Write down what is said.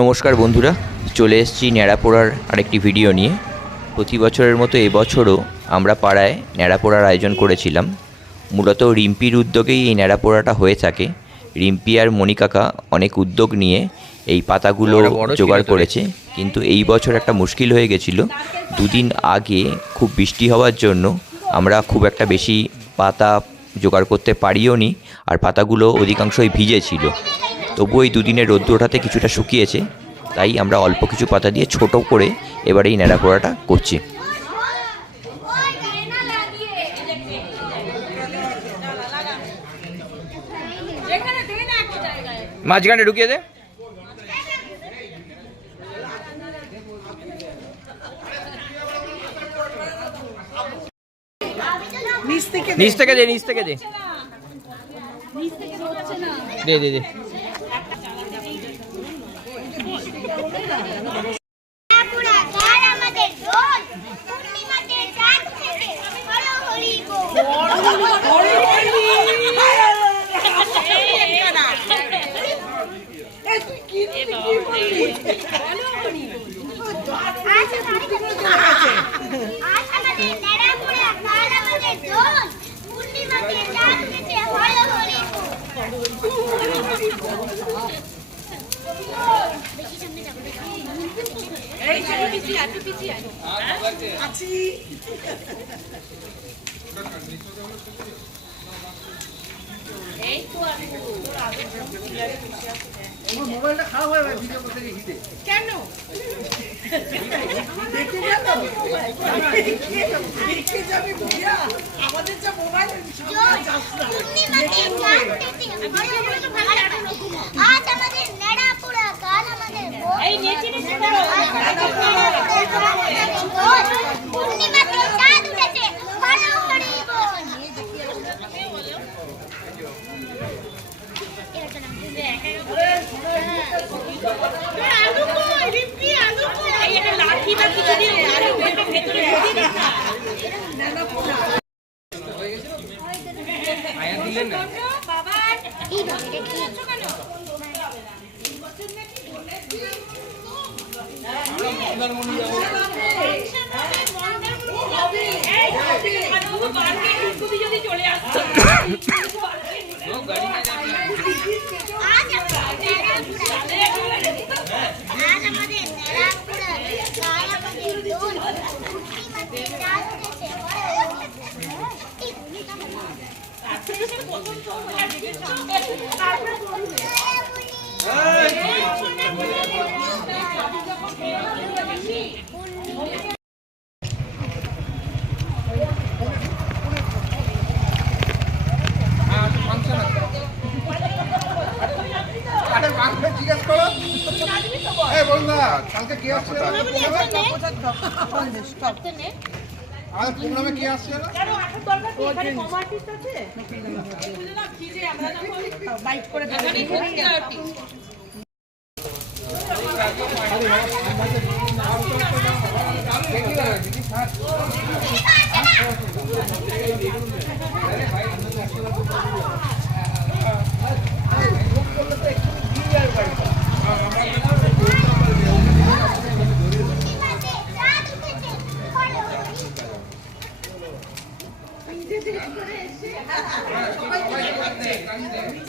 নমস্কার বন্ধুরা, চলে এসেছি ন্যাড়াপোড়ার আরেকটি ভিডিও নিয়ে। প্রতি বছরের মতো এবছরও আমরা পাড়ায় ন্যাড়াপোড়ার আয়োজন করেছিলাম। মূলত রিম্পির উদ্যোগেই এই ন্যাড়াপোড়াটা হয়ে থাকে। রিম্পি আর মণিকাকা অনেক উদ্যোগ নিয়ে এই পাতাগুলো জোগাড় করেছে, কিন্তু এই বছর একটা মুশকিল হয়ে গেছিলো। দুদিন আগে খুব বৃষ্টি হওয়ার জন্য আমরা খুব একটা বেশি পাতা জোগাড় করতে পারিও নি, আর পাতাগুলো অধিকাংশই ভিজে ছিল। তবুও এই দুদিনের রোদ্দুর ওঠাতে কিছুটা শুকিয়েছে, তাই আমরা অল্প কিছু পাতা দিয়ে ছোট করে এবারে এই ন্যাড়াপোড়াটা করছি। মাঝখানে ঢুকিয়ে দে। নিচ থেকে দে, নিচ থেকে দে, দে দে দে। মোবাইলটা খারাপ হয়ে গেছে, ভিডিও করতে গিয়ে কেন দেখে গেল দেখে যাবে বুঝিয়া আমাদের যা মোবাইল আজ আমাদের ন্যাড়াপোড়া, কাল আমাদের এই নেচে নেচে করো পূর্ণিমাতে চাঁদ উঠেছে, ভালো করে বল। আলু কই রিম্পি, আলু কই, এই একটা লাঠি বা কিছু দিয়ে আলু ভেতরে ঢুকিয়ে দিন না। ন্যাড়াপোড়া হয়ে গেছে, আয়া দিলেন না বাবা। এই ভাবে কি হচ্ছে কেন? বছর নাকি বলে দিয়ে মন্দারমণি যাবো, এই ভালো পার্কে ঢুকবি যদি চলে আসছে লোক গাড়ি না যাবে। আজ আমাদের ন্যাড়াপোড়া, কাল আমাদের দোল, পূর্ণিমাতে চাঁদ উঠেছে, জিজ্ঞেস করো বন্ধুরা কালকে কি আসছে, আর প্রোগ্রামে কি আসছে না এখানে কম আর্টিস্ট আছে, আমরা বাইক করে